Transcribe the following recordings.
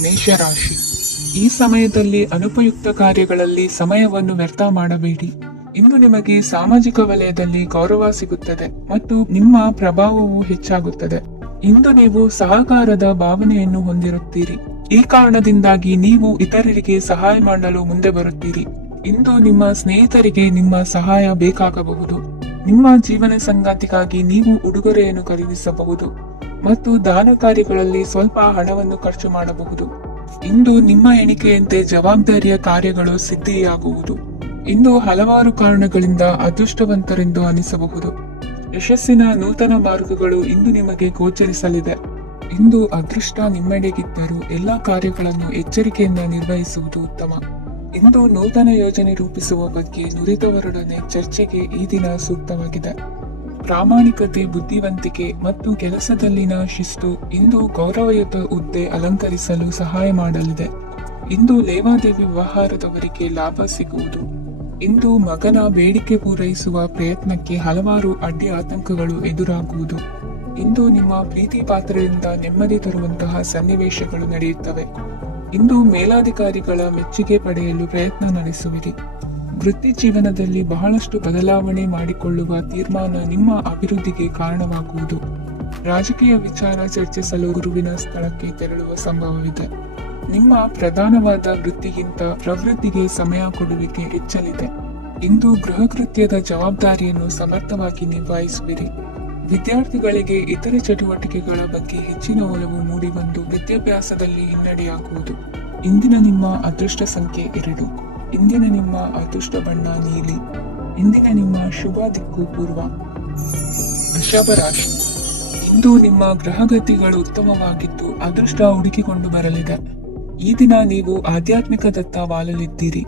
ಮೇಷರಾಶಿ. ಈ ಸಮಯದಲ್ಲಿ ಅನುಪಯುಕ್ತ ಕಾರ್ಯಗಳಲ್ಲಿ ಸಮಯವನ್ನು ವ್ಯರ್ಥ ಮಾಡಬೇಡಿ. ಇಂದು ನಿಮಗೆ ಸಾಮಾಜಿಕ ವಲಯದಲ್ಲಿ ಗೌರವ ಸಿಗುತ್ತದೆ ಮತ್ತು ನಿಮ್ಮ ಪ್ರಭಾವವು ಹೆಚ್ಚಾಗುತ್ತದೆ. ಇಂದು ನೀವು ಸಹಕಾರದ ಭಾವನೆಯನ್ನು ಹೊಂದಿರುತ್ತೀರಿ. ಈ ಕಾರಣದಿಂದಾಗಿ ನೀವು ಇತರರಿಗೆ ಸಹಾಯ ಮಾಡಲು ಮುಂದೆ ಬರುತ್ತೀರಿ. ಇಂದು ನಿಮ್ಮ ಸ್ನೇಹಿತರಿಗೆ ನಿಮ್ಮ ಸಹಾಯ ಬೇಕಾಗಬಹುದು. ನಿಮ್ಮ ಜೀವನ ಸಂಗಾತಿಗಾಗಿ ನೀವು ಉಡುಗೊರೆಯನ್ನು ಖರೀದಿಸಬಹುದು ಮತ್ತು ದಾನ ಕಾರ್ಯಗಳಲ್ಲಿ ಸ್ವಲ್ಪ ಹಣವನ್ನು ಖರ್ಚು ಮಾಡಬಹುದು. ಇಂದು ನಿಮ್ಮ ಎಣಿಕೆಯಂತೆ ಜವಾಬ್ದಾರಿಯ ಕಾರ್ಯಗಳು ಸಿದ್ಧಿಯಾಗುವುದು. ಇಂದು ಹಲವಾರು ಕಾರಣಗಳಿಂದ ಅದೃಷ್ಟವಂತರೆಂದು ಅನಿಸಬಹುದು. ಯಶಸ್ಸಿನ ನೂತನ ಮಾರ್ಗಗಳು ಇಂದು ನಿಮಗೆ ಗೋಚರಿಸಲಿದೆ. ಇಂದು ಅದೃಷ್ಟ ನಿಮ್ಮೆಡೆಗಿದ್ದರೂ ಎಲ್ಲಾ ಕಾರ್ಯಗಳನ್ನು ಎಚ್ಚರಿಕೆಯಿಂದ ನಿರ್ವಹಿಸುವುದು ಉತ್ತಮ. ಇಂದು ನೂತನ ಯೋಜನೆ ರೂಪಿಸುವ ಬಗ್ಗೆ ನುರಿತವರೊಡನೆ ಚರ್ಚೆಗೆ ಈ ದಿನ ಸೂಕ್ತವಾಗಿದೆ. ಪ್ರಾಮಾಣಿಕತೆ, ಬುದ್ಧಿವಂತಿಕೆ ಮತ್ತು ಕೆಲಸದಲ್ಲಿನ ಶಿಸ್ತು ಇಂದು ಗೌರವಯುತ ಹುದ್ದೆ ಅಲಂಕರಿಸಲು ಸಹಾಯ ಮಾಡಲಿದೆ. ಇಂದು ಲೇವಾದೇವಿ ವ್ಯವಹಾರದವರಿಗೆ ಲಾಭ ಸಿಗುವುದು. ಇಂದು ಮಗನ ಬೇಡಿಕೆ ಪೂರೈಸುವ ಪ್ರಯತ್ನಕ್ಕೆ ಹಲವಾರು ಅಡ್ಡಿ ಆತಂಕಗಳು ಎದುರಾಗುವುದು. ಇಂದು ನಿಮ್ಮ ಪ್ರೀತಿ ಪಾತ್ರರಿಂದ ನೆಮ್ಮದಿ ತರುವಂತಹ ಸನ್ನಿವೇಶಗಳು ನಡೆಯುತ್ತವೆ. ಇಂದು ಮೇಲಾಧಿಕಾರಿಗಳ ಮೆಚ್ಚುಗೆ ಪಡೆಯಲು ಪ್ರಯತ್ನ ನಡೆಸುವಿರಿ. ವೃತ್ತಿ ಜೀವನದಲ್ಲಿ ಬಹಳಷ್ಟು ಬದಲಾವಣೆ ಮಾಡಿಕೊಳ್ಳುವ ತೀರ್ಮಾನ ನಿಮ್ಮ ಅಭಿವೃದ್ಧಿಗೆ ಕಾರಣವಾಗುವುದು. ರಾಜಕೀಯ ವಿಚಾರ ಚರ್ಚಿಸಲು ಗುರುವಿನ ಸ್ಥಳಕ್ಕೆ ತೆರಳುವ ಸಂಭವವಿದೆ. ನಿಮ್ಮ ಪ್ರಧಾನವಾದ ವೃತ್ತಿಗಿಂತ ಪ್ರವೃತ್ತಿಗೆ ಸಮಯ ಕೊಡುವಿಕೆ ಹೆಚ್ಚಲಿದೆ. ಇಂದು ಗೃಹ ಕೃತ್ಯದ ಜವಾಬ್ದಾರಿಯನ್ನು ಸಮರ್ಥವಾಗಿ ನಿಭಾಯಿಸುವಿರಿ. ವಿದ್ಯಾರ್ಥಿಗಳಿಗೆ ಇತರೆ ಚಟುವಟಿಕೆಗಳ ಬಗ್ಗೆ ಹೆಚ್ಚಿನ ಒಲವು ಮೂಡಿಬಂದು ವಿದ್ಯಾಭ್ಯಾಸದಲ್ಲಿ ಹಿನ್ನಡೆಯಾಗುವುದು. ಇಂದಿನ ನಿಮ್ಮ ಅದೃಷ್ಟ ಸಂಖ್ಯೆ 2. ಇಂದಿನ ನಿಮ್ಮ ಅದೃಷ್ಟ ಬಣ್ಣ ನೀಲಿ. ಇಂದಿನ ನಿಮ್ಮ ಶುಭ ದಿಕ್ಕು ಪೂರ್ವ. ವೃಷಭ ರಾಶಿ. ಇಂದು ನಿಮ್ಮ ಗ್ರಹಗತಿಗಳು ಉತ್ತಮವಾಗಿದ್ದು ಅದೃಷ್ಟ ಹುಡುಕಿಕೊಂಡು ಬರಲಿದೆ. ಈ ದಿನ ನೀವು ಆಧ್ಯಾತ್ಮಿಕದತ್ತ ವಾಲಲಿದ್ದೀರಿ.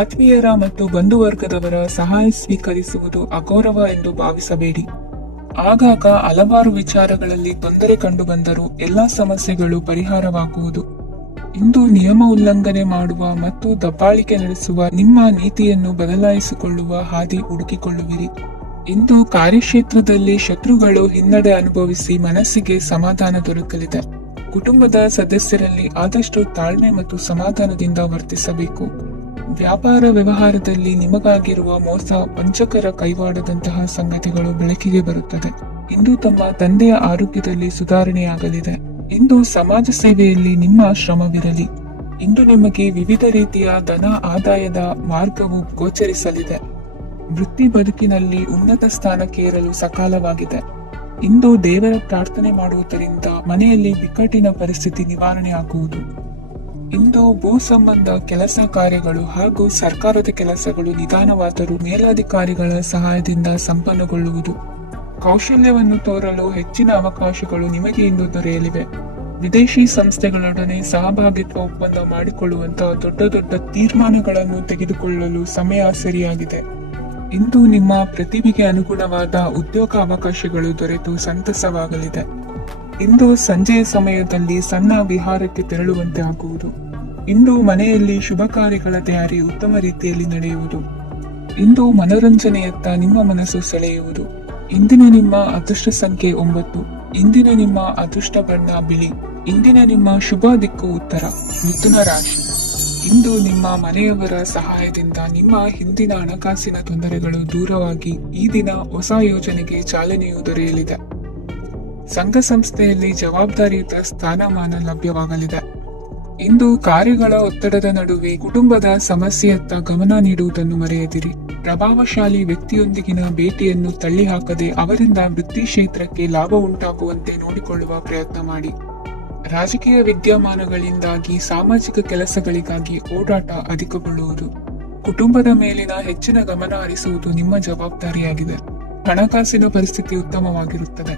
ಆತ್ಮೀಯರ ಮತ್ತು ಬಂಧುವರ್ಗದವರ ಸಹಾಯ ಸ್ವೀಕರಿಸುವುದು ಅಗೌರವ ಎಂದು ಭಾವಿಸಬೇಡಿ. ಆಗಾಗ ಹಲವಾರು ವಿಚಾರಗಳಲ್ಲಿ ತೊಂದರೆ ಕಂಡುಬಂದರೂ ಎಲ್ಲಾ ಸಮಸ್ಯೆಗಳು ಪರಿಹಾರವಾಗುವುದು. ಇಂದು ನಿಯಮ ಉಲ್ಲಂಘನೆ ಮಾಡುವ ಮತ್ತು ದಬ್ಬಾಳಿಕೆ ನಡೆಸುವ ನಿಮ್ಮ ನೀತಿಯನ್ನು ಬದಲಾಯಿಸಿಕೊಳ್ಳುವ ಹಾದಿ ಹುಡುಕಿಕೊಳ್ಳುವಿರಿ. ಇಂದು ಕಾರ್ಯಕ್ಷೇತ್ರದಲ್ಲಿ ಶತ್ರುಗಳು ಹಿನ್ನಡೆ ಅನುಭವಿಸಿ ಮನಸ್ಸಿಗೆ ಸಮಾಧಾನ ದೊರಕಲಿದೆ. ಕುಟುಂಬದ ಸದಸ್ಯರಲ್ಲಿ ಆದಷ್ಟು ತಾಳ್ಮೆ ಮತ್ತು ಸಮಾಧಾನದಿಂದ ವರ್ತಿಸಬೇಕು. ವ್ಯಾಪಾರ ವ್ಯವಹಾರದಲ್ಲಿ ನಿಮಗಾಗಿರುವ ಮೋಸ, ವಂಚಕರ ಕೈವಾಡದಂತಹ ಸಂಗತಿಗಳು ಬೆಳಕಿಗೆ ಬರುತ್ತದೆ. ಇಂದು ತಮ್ಮ ತಂದೆಯ ಆರೋಗ್ಯದಲ್ಲಿ ಸುಧಾರಣೆಯಾಗಲಿದೆ. ಇಂದು ಸಮಾಜ ಸೇವೆಯಲ್ಲಿ ನಿಮ್ಮ ಶ್ರಮವಿರಲಿ. ಇಂದು ನಿಮಗೆ ವಿವಿಧ ರೀತಿಯ ಧನ ಆದಾಯದ ಮಾರ್ಗವು ಗೋಚರಿಸಲಿದೆ. ವೃತ್ತಿ ಬದುಕಿನಲ್ಲಿ ಉನ್ನತ ಸ್ಥಾನಕ್ಕೆ ಏರಲು ಸಕಾಲವಾಗಿದೆ. ಇಂದು ದೇವರ ಪ್ರಾರ್ಥನೆ ಮಾಡುವುದರಿಂದ ಮನೆಯಲ್ಲಿ ಬಿಕ್ಕಟ್ಟಿನ ಪರಿಸ್ಥಿತಿ ನಿವಾರಣೆಯಾಗುವುದು. ಇಂದು ಭೂ ಸಂಬಂಧ ಕೆಲಸ ಕಾರ್ಯಗಳು ಹಾಗೂ ಸರ್ಕಾರದ ಕೆಲಸಗಳು ನಿಧಾನವಾದರೂ ಮೇಲಾಧಿಕಾರಿಗಳ ಸಹಾಯದಿಂದ ಸಂಪನ್ನಗೊಳ್ಳುವುದು. ಕೌಶಲ್ಯವನ್ನು ತೋರಲು ಹೆಚ್ಚಿನ ಅವಕಾಶಗಳು ನಿಮಗೆ ಇಂದು ದೊರೆಯಲಿವೆ. ವಿದೇಶಿ ಸಂಸ್ಥೆಗಳೊಡನೆ ಸಹಭಾಗಿತ್ವ ಒಪ್ಪಂದ ಮಾಡಿಕೊಳ್ಳುವಂತಹ ದೊಡ್ಡ ದೊಡ್ಡ ತೀರ್ಮಾನಗಳನ್ನು ತೆಗೆದುಕೊಳ್ಳಲು ಸಮಯ ಸರಿಯಾಗಿದೆ. ಇಂದು ನಿಮ್ಮ ಪ್ರತಿಭೆಗೆ ಅನುಗುಣವಾದ ಉದ್ಯೋಗ ಅವಕಾಶಗಳು ದೊರೆತು ಸಂತಸವಾಗಲಿದೆ. ಇಂದು ಸಂಜೆಯ ಸಮಯದಲ್ಲಿ ಸಣ್ಣ ವಿಹಾರಕ್ಕೆ ತೆರಳುವಂತೆ ಆಗುವುದು. ಇಂದು ಮನೆಯಲ್ಲಿ ಶುಭ ಕಾರ್ಯಗಳ ತಯಾರಿ ಉತ್ತಮ ರೀತಿಯಲ್ಲಿ ನಡೆಯುವುದು. ಇಂದು ಮನೋರಂಜನೆಯತ್ತ ನಿಮ್ಮ ಮನಸ್ಸು ಸೆಳೆಯುವುದು. ಇಂದಿನ ನಿಮ್ಮ ಅದೃಷ್ಟ ಸಂಖ್ಯೆ 9. ಇಂದಿನ ನಿಮ್ಮ ಅದೃಷ್ಟ ಬಣ್ಣ ಬಿಳಿ. ಇಂದಿನ ನಿಮ್ಮ ಶುಭ ದಿಕ್ಕು ಉತ್ತರ. ಮಿಥುನ ರಾಶಿ. ಇಂದು ನಿಮ್ಮ ಮನೆಯವರ ಸಹಾಯದಿಂದ ನಿಮ್ಮ ಹಿಂದಿನ ಹಣಕಾಸಿನ ತೊಂದರೆಗಳು ದೂರವಾಗಿ ಈ ದಿನ ಹೊಸ ಯೋಜನೆಗೆ ಚಾಲನೆಯು ದೊರೆಯಲಿದೆ. ಸಂಘ ಸಂಸ್ಥೆಯಲ್ಲಿ ಜವಾಬ್ದಾರಿಯುತ ಸ್ಥಾನಮಾನ ಲಭ್ಯವಾಗಲಿದೆ. ಇಂದು ಕಾರ್ಯಗಳ ಒತ್ತಡದ ನಡುವೆ ಕುಟುಂಬದ ಸಮಸ್ಯೆಯತ್ತ ಗಮನ ನೀಡುವುದನ್ನು ಮರೆಯದಿರಿ. ಪ್ರಭಾವಶಾಲಿ ವ್ಯಕ್ತಿಯೊಂದಿಗಿನ ಭೇಟಿಯನ್ನು ತಳ್ಳಿಹಾಕದೆ ಅವರಿಂದ ವೃತ್ತಿ ಕ್ಷೇತ್ರಕ್ಕೆ ಲಾಭ ಉಂಟಾಗುವಂತೆ ನೋಡಿಕೊಳ್ಳುವ ಪ್ರಯತ್ನ ಮಾಡಿ. ರಾಜಕೀಯ ವಿದ್ಯಮಾನಗಳಿಂದಾಗಿ ಸಾಮಾಜಿಕ ಕೆಲಸಗಳಿಗಾಗಿ ಓಡಾಟ ಅಧಿಕಗೊಳ್ಳುವುದು. ಕುಟುಂಬದ ಮೇಲಿನ ಹೆಚ್ಚಿನ ಗಮನ ಹರಿಸುವುದು ನಿಮ್ಮ ಜವಾಬ್ದಾರಿಯಾಗಿದೆ. ಹಣಕಾಸಿನ ಪರಿಸ್ಥಿತಿ ಉತ್ತಮವಾಗಿರುತ್ತದೆ.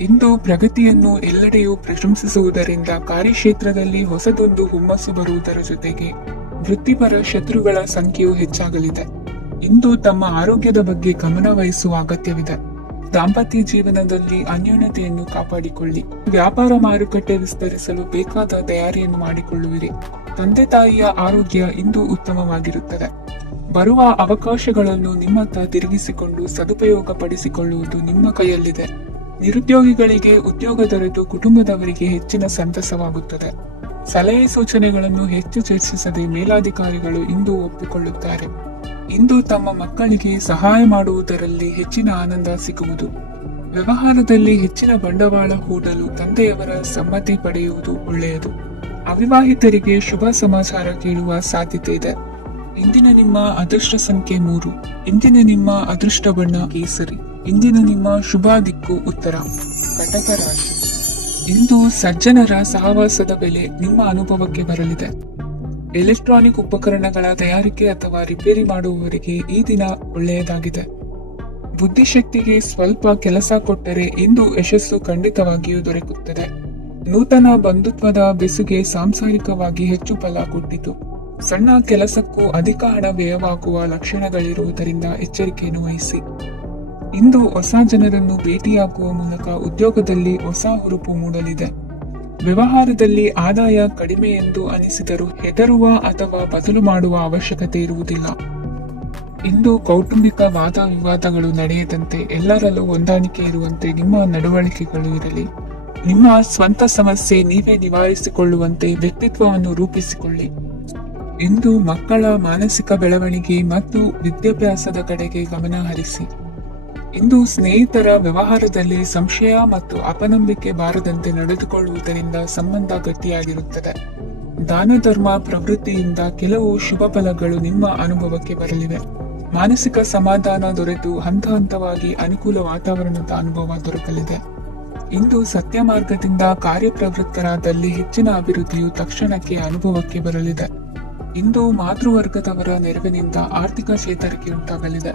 ಇಂದು ಪ್ರಗತಿಯನ್ನು ಎಲ್ಲೆಡೆಯೂ ಪ್ರಶಂಸಿಸುವುದರಿಂದ ಕಾರ್ಯಕ್ಷೇತ್ರದಲ್ಲಿ ಹೊಸದೊಂದು ಹುಮ್ಮಸ್ಸು ಬರುವುದರ ಜೊತೆಗೆ ವೃತ್ತಿಪರ ಶತ್ರುಗಳ ಸಂಖ್ಯೆಯು ಹೆಚ್ಚಾಗಲಿದೆ. ಇಂದು ತಮ್ಮ ಆರೋಗ್ಯದ ಬಗ್ಗೆ ಗಮನ ವಹಿಸುವ ಅಗತ್ಯವಿದೆ. ದಾಂಪತ್ಯ ಜೀವನದಲ್ಲಿ ಅನ್ಯೋನ್ಯತೆಯನ್ನು ಕಾಪಾಡಿಕೊಳ್ಳಿ. ವ್ಯಾಪಾರ ಮಾರುಕಟ್ಟೆ ವಿಸ್ತರಿಸಲು ಬೇಕಾದ ತಯಾರಿಯನ್ನು ಮಾಡಿಕೊಳ್ಳುವಿರಿ. ತಂದೆ ತಾಯಿಯ ಆರೋಗ್ಯ ಇಂದು ಉತ್ತಮವಾಗಿರುತ್ತದೆ. ಬರುವ ಅವಕಾಶಗಳನ್ನು ನಿಮ್ಮತ್ತ ತಿರುಗಿಸಿಕೊಂಡು ಸದುಪಯೋಗ ಪಡಿಸಿಕೊಳ್ಳುವುದು ನಿಮ್ಮ ಕೈಯಲ್ಲಿದೆ. ನಿರುದ್ಯೋಗಿಗಳಿಗೆ ಉದ್ಯೋಗ ದೊರೆತು ಕುಟುಂಬದವರಿಗೆ ಹೆಚ್ಚಿನ ಸಂತಸವಾಗುತ್ತದೆ. ಸಲಹೆ ಸೂಚನೆಗಳನ್ನು ಹೆಚ್ಚು ಚರ್ಚಿಸದೆ ಮೇಲಾಧಿಕಾರಿಗಳು ಇಂದು ಒಪ್ಪಿಕೊಳ್ಳುತ್ತಾರೆ. ಇಂದು ತಮ್ಮ ಮಕ್ಕಳಿಗೆ ಸಹಾಯ ಮಾಡುವುದರಲ್ಲಿ ಹೆಚ್ಚಿನ ಆನಂದ ಸಿಗುವುದು. ವ್ಯವಹಾರದಲ್ಲಿ ಹೆಚ್ಚಿನ ಬಂಡವಾಳ ಹೂಡಲು ತಂದೆಯವರ ಸಮ್ಮತಿ ಪಡೆಯುವುದು ಒಳ್ಳೆಯದು. ಅವಿವಾಹಿತರಿಗೆ ಶುಭ ಸಮಾಚಾರ ಕೇಳುವ ಸಾಧ್ಯತೆ ಇದೆ. ಇಂದಿನ ನಿಮ್ಮ ಅದೃಷ್ಟ ಸಂಖ್ಯೆ 3. ಇಂದಿನ ನಿಮ್ಮ ಅದೃಷ್ಟ ಬಣ್ಣ ಕೇಸರಿ. ಇಂದಿನ ನಿಮ್ಮ ಶುಭ ದಿಕ್ಕು ಉತ್ತರ. ಕಟಕ ರಾಶಿ. ಇಂದು ಸಜ್ಜನರ ಸಹವಾಸದ ಬೆಲೆ ನಿಮ್ಮ ಅನುಭವಕ್ಕೆ ಬರಲಿದೆ. ಎಲೆಕ್ಟ್ರಾನಿಕ್ ಉಪಕರಣಗಳ ತಯಾರಿಕೆ ಅಥವಾ ರಿಪೇರಿ ಮಾಡುವವರಿಗೆ ಈ ದಿನ ಒಳ್ಳೆಯದಾಗಿದೆ. ಬುದ್ಧಿಶಕ್ತಿಗೆ ಸ್ವಲ್ಪ ಕೆಲಸ ಕೊಟ್ಟರೆ ಇಂದು ಯಶಸ್ಸು ಖಂಡಿತವಾಗಿಯೂ ದೊರಕುತ್ತದೆ. ನೂತನ ಬಂಧುತ್ವದ ಬೆಸುಗೆ ಸಾಂಸಾರಿಕವಾಗಿ ಹೆಚ್ಚು ಫಲ ಕೊಟ್ಟಿತು. ಸಣ್ಣ ಕೆಲಸಕ್ಕೂ ಅಧಿಕ ಹಣ ವ್ಯಯವಾಗುವ ಲಕ್ಷಣಗಳಿರುವುದರಿಂದ ಎಚ್ಚರಿಕೆಯನ್ನು ವಹಿಸಿ. ಇಂದು ಹೊಸ ಜನರನ್ನು ಭೇಟಿಯಾಗುವ ಮೂಲಕ ಉದ್ಯೋಗದಲ್ಲಿ ಹೊಸ ಹುರುಪು ಮೂಡಲಿದೆ. ವ್ಯವಹಾರದಲ್ಲಿ ಆದಾಯ ಕಡಿಮೆ ಎಂದು ಅನಿಸಿದರೂ ಹೆದರುವ ಅಥವಾ ಬದಲು ಮಾಡುವ ಅವಶ್ಯಕತೆ ಇರುವುದಿಲ್ಲ. ಇಂದು ಕೌಟುಂಬಿಕ ವಾದ ವಿವಾದಗಳು ನಡೆಯದಂತೆ ಎಲ್ಲರಲ್ಲೂ ಹೊಂದಾಣಿಕೆ ಇರುವಂತೆ ನಿಮ್ಮ ನಡವಳಿಕೆಗಳು ಇರಲಿ. ನಿಮ್ಮ ಸ್ವಂತ ಸಮಸ್ಯೆ ನೀವೇ ನಿವಾರಿಸಿಕೊಳ್ಳುವಂತೆ ವ್ಯಕ್ತಿತ್ವವನ್ನು ರೂಪಿಸಿಕೊಳ್ಳಿ. ಇಂದು ಮಕ್ಕಳ ಮಾನಸಿಕ ಬೆಳವಣಿಗೆ ಮತ್ತು ವಿದ್ಯಾಭ್ಯಾಸದ ಕಡೆಗೆ ಗಮನ ಹರಿಸಿ. ಇಂದು ಸ್ನೇಹಿತರ ವ್ಯವಹಾರದಲ್ಲಿ ಸಂಶಯ ಮತ್ತು ಅಪನಂಬಿಕೆ ಬಾರದಂತೆ ನಡೆದುಕೊಳ್ಳುವುದರಿಂದ ಸಂಬಂಧ ಗಟ್ಟಿಯಾಗಿರುತ್ತದೆ. ದಾನ ಧರ್ಮ ಪ್ರವೃತ್ತಿಯಿಂದ ಕೆಲವು ಶುಭ ಫಲಗಳು ನಿಮ್ಮ ಅನುಭವಕ್ಕೆ ಬರಲಿವೆ. ಮಾನಸಿಕ ಸಮಾಧಾನ ದೊರೆತು ಹಂತ ಹಂತವಾಗಿ ಅನುಕೂಲ ವಾತಾವರಣದ ಅನುಭವ ದೊರಕಲಿದೆ. ಇಂದು ಸತ್ಯ ಮಾರ್ಗದಿಂದ ಕಾರ್ಯಪ್ರವೃತ್ತರಾದಲ್ಲಿ ಹೆಚ್ಚಿನ ಅಭಿವೃದ್ಧಿಯು ತಕ್ಷಣಕ್ಕೆ ಅನುಭವಕ್ಕೆ ಬರಲಿದೆ. ಇಂದು ಮಾತೃವರ್ಗದವರ ನೆರವಿನಿಂದ ಆರ್ಥಿಕ ಚೇತರಿಕೆ ಉಂಟಾಗಲಿದೆ.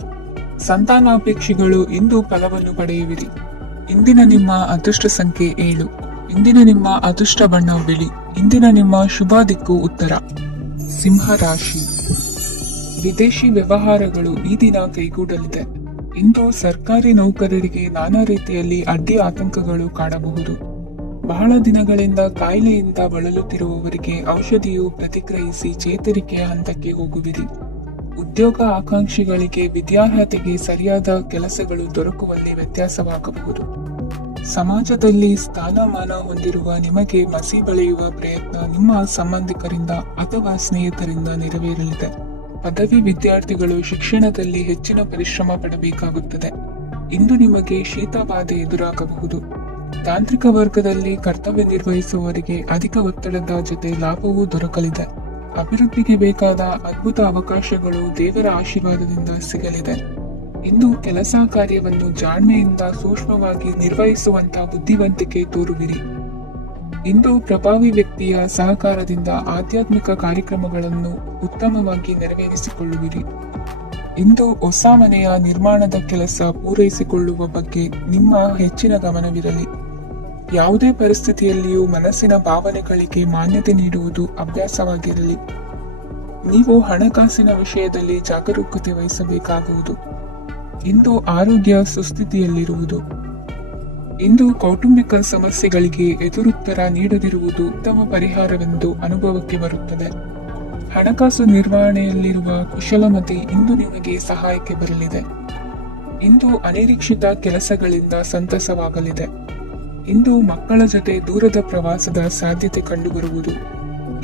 ಸಂತಾನಾಪೇಕ್ಷಿಗಳು ಇಂದು ಫಲವನ್ನು ಪಡೆಯುವಿರಿ. ಇಂದಿನ ನಿಮ್ಮ ಅದೃಷ್ಟ ಸಂಖ್ಯೆ 7. ಇಂದಿನ ನಿಮ್ಮ ಅದೃಷ್ಟ ಬಣ್ಣ ಬಿಳಿ. ಇಂದಿನ ನಿಮ್ಮ ಶುಭ ದಿಕ್ಕು ಉತ್ತರ. ಸಿಂಹ ರಾಶಿ. ವಿದೇಶಿ ವ್ಯವಹಾರಗಳು ಈ ದಿನ ಕೈಗೂಡಲಿದೆ. ಇಂದು ಸರ್ಕಾರಿ ನೌಕರರಿಗೆ ನಾನಾ ರೀತಿಯಲ್ಲಿ ಅಡ್ಡಿ ಆತಂಕಗಳು ಕಾಣಬಹುದು. ಬಹಳ ದಿನಗಳಿಂದ ಕಾಯಿಲೆಯಿಂದ ಬಳಲುತ್ತಿರುವವರಿಗೆ ಔಷಧಿಯು ಪ್ರತಿಕ್ರಿಯಿಸಿ ಚೇತರಿಕೆಯ ಹಂತಕ್ಕೆ ಹೋಗುವಿರಿ. ಉದ್ಯೋಗ ಆಕಾಂಕ್ಷಿಗಳಿಗೆ ವಿದ್ಯಾರ್ಹತೆಗೆ ಸರಿಯಾದ ಕೆಲಸಗಳು ದೊರಕುವಲ್ಲಿ ವ್ಯತ್ಯಾಸವಾಗಬಹುದು. ಸಮಾಜದಲ್ಲಿ ಸ್ಥಾನಮಾನ ಹೊಂದಿರುವ ನಿಮಗೆ ಮಸಿ ಬಳಿಯುವ ಪ್ರಯತ್ನ ನಿಮ್ಮ ಸಂಬಂಧಿಕರಿಂದ ಅಥವಾ ಸ್ನೇಹಿತರಿಂದ ನೆರವೇರಲಿದೆ. ಪದವಿ ವಿದ್ಯಾರ್ಥಿಗಳು ಶಿಕ್ಷಣದಲ್ಲಿ ಹೆಚ್ಚಿನ ಪರಿಶ್ರಮ ಪಡಬೇಕಾಗುತ್ತದೆ. ಇಂದು ನಿಮಗೆ ಶೀತಬಾಧೆ ಎದುರಾಗಬಹುದು. ತಾಂತ್ರಿಕ ವರ್ಗದಲ್ಲಿ ಕರ್ತವ್ಯ ನಿರ್ವಹಿಸುವವರಿಗೆ ಅಧಿಕ ಒತ್ತಡದ ಜೊತೆ ಲಾಭವೂ ದೊರಕಲಿದೆ. ಅಭಿವೃದ್ಧಿಗೆ ಬೇಕಾದ ಅದ್ಭುತ ಅವಕಾಶಗಳು ದೇವರ ಆಶೀರ್ವಾದದಿಂದ ಸಿಗಲಿದೆ. ಇಂದು ಕೆಲಸ ಕಾರ್ಯವನ್ನು ಜಾಣ್ಮೆಯಿಂದ ಸೂಕ್ಷ್ಮವಾಗಿ ನಿರ್ವಹಿಸುವಂತಹ ಬುದ್ಧಿವಂತಿಕೆ ತೋರುವಿರಿ. ಇಂದು ಪ್ರಭಾವಿ ವ್ಯಕ್ತಿಯ ಸಹಕಾರದಿಂದ ಆಧ್ಯಾತ್ಮಿಕ ಕಾರ್ಯಕ್ರಮಗಳನ್ನು ಉತ್ತಮವಾಗಿ ನೆರವೇರಿಸಿಕೊಳ್ಳುವಿರಿ. ಇಂದು ಹೊಸ ಮನೆಯ ನಿರ್ಮಾಣದ ಕೆಲಸ ಪೂರೈಸಿಕೊಳ್ಳುವ ಬಗ್ಗೆ ನಿಮ್ಮ ಹೆಚ್ಚಿನ ಗಮನವಿರಲಿ. ಯಾವುದೇ ಪರಿಸ್ಥಿತಿಯಲ್ಲಿಯೂ ಮನಸ್ಸಿನ ಭಾವನೆಗಳಿಗೆ ಮಾನ್ಯತೆ ನೀಡುವುದು ಅಭ್ಯಾಸವಾಗಿರಲಿ. ನೀವು ಹಣಕಾಸಿನ ವಿಷಯದಲ್ಲಿ ಜಾಗರೂಕತೆ ವಹಿಸಬೇಕಾಗುವುದು. ಇಂದು ಆರೋಗ್ಯ ಸುಸ್ಥಿತಿಯಲ್ಲಿರುವುದು. ಇಂದು ಕೌಟುಂಬಿಕ ಸಮಸ್ಯೆಗಳಿಗೆ ಎದುರುತ್ತರ ನೀಡದಿರುವುದು ಉತ್ತಮ ಪರಿಹಾರವೆಂದು ಅನುಭವಕ್ಕೆ ಬರುತ್ತದೆ. ಹಣಕಾಸು ನಿರ್ವಹಣೆಯಲ್ಲಿರುವ ಕುಶಲಮತಿ ಇಂದು ನಿಮಗೆ ಸಹಾಯಕ್ಕೆ ಬರಲಿದೆ. ಇಂದು ಅನಿರೀಕ್ಷಿತ ಕೆಲಸಗಳಿಂದ ಸಂತಸವಾಗಲಿದೆ. ಇಂದು ಮಕ್ಕಳ ಜೊತೆ ದೂರದ ಪ್ರವಾಸದ ಸಾಧ್ಯತೆ ಕಂಡುಬರುವುದು.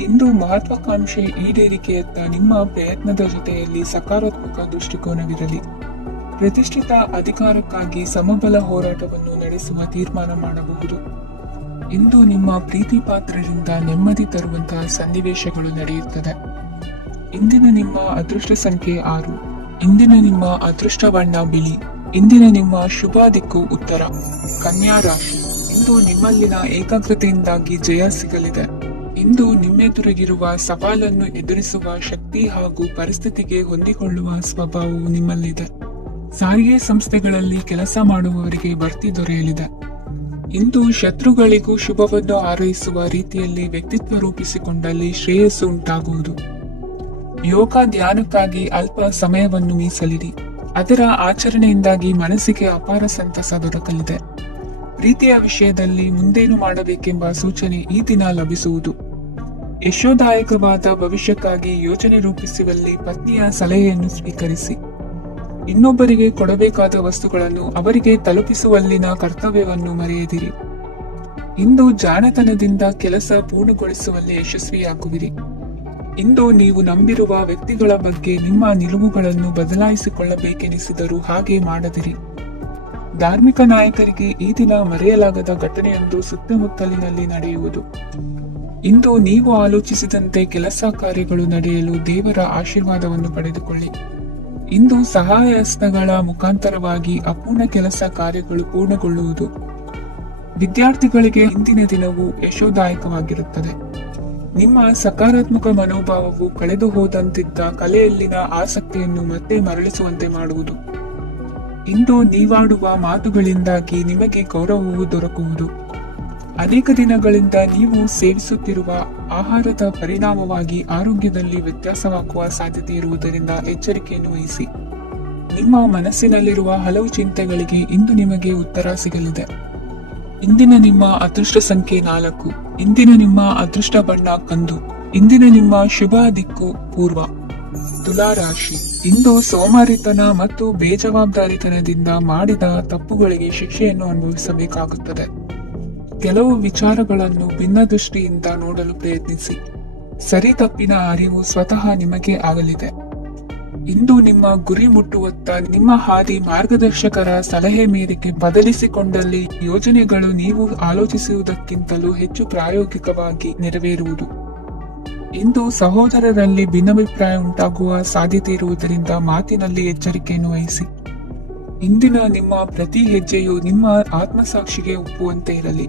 ಇಂದು ಮಹತ್ವಾಕಾಂಕ್ಷೆ ಈಡೇರಿಕೆಯತ್ತ ನಿಮ್ಮ ಪ್ರಯತ್ನದ ಜೊತೆಯಲ್ಲಿ ಸಕಾರಾತ್ಮಕ ದೃಷ್ಟಿಕೋನವಿರಲಿ. ಪ್ರತಿಷ್ಠಿತ ಅಧಿಕಾರಕ್ಕಾಗಿ ಸಮಬಲ ಹೋರಾಟವನ್ನು ನಡೆಸುವ ತೀರ್ಮಾನ ಮಾಡಬಹುದು. ಇಂದು ನಿಮ್ಮ ಪ್ರೀತಿ ಪಾತ್ರರಿಂದ ನೆಮ್ಮದಿ ತರುವಂತಹ ಸನ್ನಿವೇಶಗಳು ನಡೆಯುತ್ತದೆ. ಇಂದಿನ ನಿಮ್ಮ ಅದೃಷ್ಟ ಸಂಖ್ಯೆ 6. ಇಂದಿನ ನಿಮ್ಮ ಅದೃಷ್ಟ ಬಣ್ಣ ಬಿಳಿ. ಇಂದಿನ ನಿಮ್ಮ ಶುಭ ದಿಕ್ಕು ಉತ್ತರ. ಕನ್ಯಾ ರಾಶಿ. ಇಂದು ನಿಮ್ಮಲ್ಲಿನ ಏಕಾಗ್ರತೆಯಿಂದಾಗಿ ಜಯ ಸಿಗಲಿದೆ. ಇಂದು ನಿಮ್ಮೆದುರಿಗಿರುವ ಸವಾಲನ್ನು ಎದುರಿಸುವ ಶಕ್ತಿ ಹಾಗೂ ಪರಿಸ್ಥಿತಿಗೆ ಹೊಂದಿಕೊಳ್ಳುವ ಸ್ವಭಾವವು ನಿಮ್ಮಲ್ಲಿದೆ. ಸಾರಿಗೆ ಸಂಸ್ಥೆಗಳಲ್ಲಿ ಕೆಲಸ ಮಾಡುವವರಿಗೆ ಬಡ್ತಿ ದೊರೆಯಲಿದೆ. ಇಂದು ಶತ್ರುಗಳಿಗೂ ಶುಭವನ್ನು ಹಾರೈಸುವ ರೀತಿಯಲ್ಲಿ ವ್ಯಕ್ತಿತ್ವ ರೂಪಿಸಿಕೊಂಡಲ್ಲಿ ಶ್ರೇಯಸ್ಸು ಉಂಟಾಗುವುದು. ಯೋಗ ಧ್ಯಾನಕ್ಕಾಗಿ ಅಲ್ಪ ಸಮಯವನ್ನು ಮೀಸಲಿಡಿ. ಅದರ ಆಚರಣೆಯಿಂದಾಗಿ ಮನಸ್ಸಿಗೆ ಅಪಾರ ಸಂತಸ ದೊರಕಲಿದೆ. ಪ್ರೀತಿಯ ವಿಷಯದಲ್ಲಿ ಮುಂದೇನು ಮಾಡಬೇಕೆಂಬ ಸೂಚನೆ ಈ ದಿನ ಲಭಿಸುವುದು. ಯಶೋದಾಯಕವಾದ ಭವಿಷ್ಯಕ್ಕಾಗಿ ಯೋಜನೆ ರೂಪಿಸುವಲ್ಲಿ ಪತ್ನಿಯ ಸಲಹೆಯನ್ನು ಸ್ವೀಕರಿಸಿ. ಇನ್ನೊಬ್ಬರಿಗೆ ಕೊಡಬೇಕಾದ ವಸ್ತುಗಳನ್ನು ಅವರಿಗೆ ತಲುಪಿಸುವಲ್ಲಿನ ಕರ್ತವ್ಯವನ್ನು ಮರೆಯದಿರಿ. ಇಂದು ಜಾಣತನದಿಂದ ಕೆಲಸ ಪೂರ್ಣಗೊಳಿಸುವಲ್ಲಿ ಯಶಸ್ವಿಯಾಗುವಿರಿ. ಇಂದು ನೀವು ನಂಬಿರುವ ವ್ಯಕ್ತಿಗಳ ಬಗ್ಗೆ ನಿಮ್ಮ ನಿಲುವುಗಳನ್ನು ಬದಲಾಯಿಸಿಕೊಳ್ಳಬೇಕೆನಿಸಿದರೂ ಹಾಗೆ ಮಾಡದಿರಿ. ಧಾರ್ಮಿಕ ನಾಯಕರಿಗೆ ಈ ದಿನ ಮರೆಯಲಾಗದ ಘಟನೆಯೊಂದು ಸುತ್ತಮುತ್ತಲಿನಲ್ಲಿ ನಡೆಯುವುದು. ಇಂದು ನೀವು ಆಲೋಚಿಸಿದಂತೆ ಕೆಲಸ ಕಾರ್ಯಗಳು ನಡೆಯಲು ದೇವರ ಆಶೀರ್ವಾದವನ್ನು ಪಡೆದುಕೊಳ್ಳಿ. ಇಂದು ಸಹಾಯ ಹಸ್ತಗಳ ಮುಖಾಂತರವಾಗಿ ಅಪೂರ್ಣ ಕೆಲಸ ಕಾರ್ಯಗಳು ಪೂರ್ಣಗೊಳ್ಳುವುದು. ವಿದ್ಯಾರ್ಥಿಗಳಿಗೆ ಇಂದಿನ ದಿನವು ಯಶೋದಾಯಕವಾಗಿರುತ್ತದೆ. ನಿಮ್ಮ ಸಕಾರಾತ್ಮಕ ಮನೋಭಾವವು ಕಳೆದು ಹೋದಂತಿದ್ದ ಕಲೆಯಲ್ಲಿನ ಆಸಕ್ತಿಯನ್ನು ಮತ್ತೆ ಮರಳಿಸುವಂತೆ ಮಾಡುವುದು. ಇಂದು ನೀವಾಡುವ ಮಾತುಗಳಿಂದಾಗಿ ನಿಮಗೆ ಗೌರವವು ದೊರಕುವುದು. ಅನೇಕ ದಿನಗಳಿಂದ ನೀವು ಸೇವಿಸುತ್ತಿರುವ ಆಹಾರದ ಪರಿಣಾಮವಾಗಿ ಆರೋಗ್ಯದಲ್ಲಿ ವ್ಯತ್ಯಾಸವಾಗುವ ಸಾಧ್ಯತೆ ಇರುವುದರಿಂದ ಎಚ್ಚರಿಕೆಯನ್ನು ವಹಿಸಿ. ನಿಮ್ಮ ಮನಸ್ಸಿನಲ್ಲಿರುವ ಹಲವು ಚಿಂತೆಗಳಿಗೆ ಇಂದು ನಿಮಗೆ ಉತ್ತರ ಸಿಗಲಿದೆ. ಇಂದಿನ ನಿಮ್ಮ ಅದೃಷ್ಟ ಸಂಖ್ಯೆ 4. ಇಂದಿನ ನಿಮ್ಮ ಅದೃಷ್ಟ ಬಣ್ಣ ಕಂದು. ಇಂದಿನ ನಿಮ್ಮ ಶುಭ ದಿಕ್ಕು ಪೂರ್ವ. ತುಲಾ ರಾಶಿ. ಇಂದು ಸೋಮಾರಿತನ ಮತ್ತು ಬೇಜವಾಬ್ದಾರಿತನದಿಂದ ಮಾಡಿದ ತಪ್ಪುಗಳಿಗೆ ಶಿಕ್ಷೆಯನ್ನು ಅನುಭವಿಸಬೇಕಾಗುತ್ತದೆ. ಕೆಲವು ವಿಚಾರಗಳನ್ನು ಭಿನ್ನ ದೃಷ್ಟಿಯಿಂದ ನೋಡಲು ಪ್ರಯತ್ನಿಸಿ. ಸರಿ ತಪ್ಪಿನ ಅರಿವು ಸ್ವತಃ ನಿಮಗೆ ಆಗಲಿದೆ. ಇಂದು ನಿಮ್ಮ ಗುರಿ ಮುಟ್ಟುವತ್ತ ನಿಮ್ಮ ಹಾದಿ ಮಾರ್ಗದರ್ಶಕರ ಸಲಹೆ ಮೇರೆಗೆ ಬದಲಿಸಿಕೊಂಡಲ್ಲಿ ಯೋಜನೆಗಳು ನೀವು ಆಲೋಚಿಸುವುದಕ್ಕಿಂತಲೂ ಹೆಚ್ಚು ಪ್ರಾಯೋಗಿಕವಾಗಿ ನೆರವೇರುವುದು. ಇಂದು ಸಹೋದರರಲ್ಲಿ ಭಿನ್ನಾಭಿಪ್ರಾಯ ಉಂಟಾಗುವ ಸಾಧ್ಯತೆ ಇರುವುದರಿಂದ ಮಾತಿನಲ್ಲಿ ಎಚ್ಚರಿಕೆಯನ್ನು ವಹಿಸಿ. ಇಂದಿನ ನಿಮ್ಮ ಪ್ರತಿ ಹೆಜ್ಜೆಯು ನಿಮ್ಮ ಆತ್ಮಸಾಕ್ಷಿಗೆ ಒಪ್ಪುವಂತೆ ಇರಲಿ.